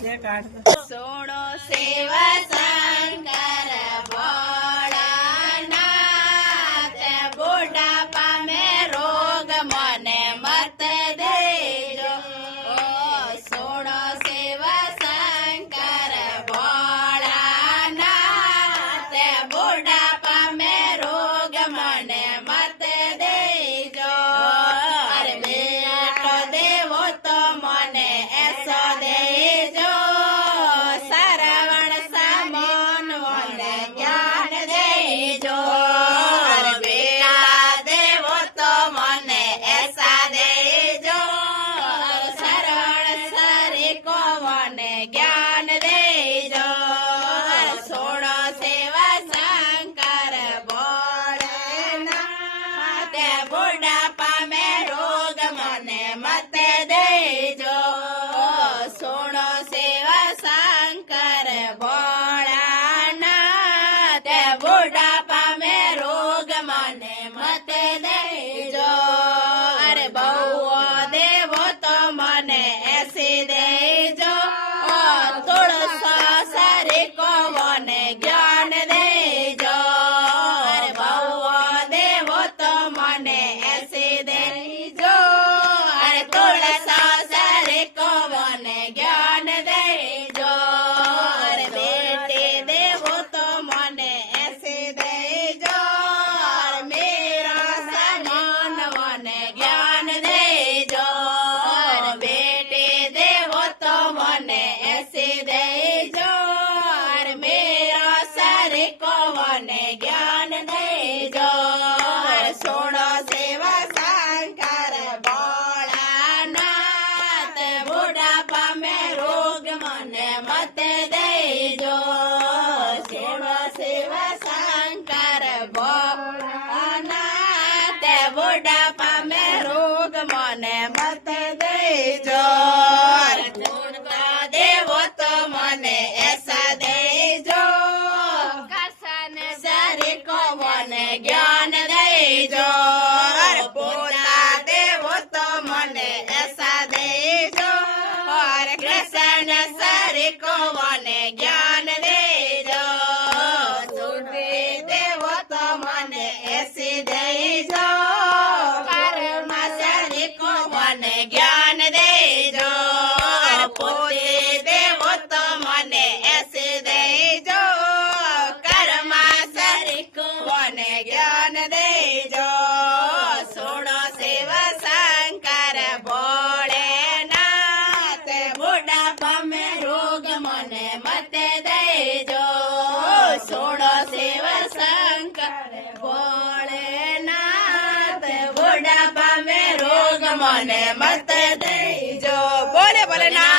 સોણો સેવા શંકર ભોળાનાથ બુઢા પામે રોગ મને મત દેજો સોણો સેવા શંકર ભોળાનાથ બુઢા પામે રોગ મને મત દેજો અરે બેટો દેવો તો મને એસો દેજો સરવણ સમન મને જ્ઞાન દેજો અરે બેટા દેવો તો મને એસા દેજો સરવણ સરીકો મને જ્ઞાન દેજો સોણો સેવા શંકર ભોળાનાથ બુઢા પામે રોગ મને મત દેજો સોણો સેવા શંકર ભોળાનાથ બુઢા પામે રોગ મને મત દેજો અરે બહુ દેવો તો મને એસી દેજો તુળસો સરીકો મને જ્ઞાન દેજો અરે બહુ દેવો તો મને એસી દેજો અરે તુળસો સરીકો મને જ્ઞાન દેજો અરે બેટી દેવો તો મને એસી દેજો અરે મેરા સમાન મને જ્ઞાન દેજો અરે બેટી દેવો તો મને એસી દેજો અરે મેરા સરીકો મને જ્ઞાન દેજો સોણો સેવા શંકર ભોળાનાથ બુઢા પામે રોગ મને મત દેજો સોણો સેવા શંકર ભોળાનાથ બુઢા પામે રોગ મને મત દેજો દેવો તો મને એસા દેજો કસન સરીકો મને જ્ઞાન દેજો પોતા દેવો તો મને એસા દેજો કૃષ્ણ સરીકો મને જ્ઞાન દેજો સુરભી દેવો તો મને એસી દેજો કર્મ સરીકો મને જ્ઞાન દેજો પોતે દેવો તો મને એસી દેજો કર્મ સરીકો મને જ્ઞાન દેજો સોણો સેવા શંકર ભોળેનાથ બુઢા પામે રોગ મને મત દેજો સોણો સેવા શંકર ભોળેનાથ બુઢા પામે રોગ મને મત દેજો બોલે ભોલેનાથ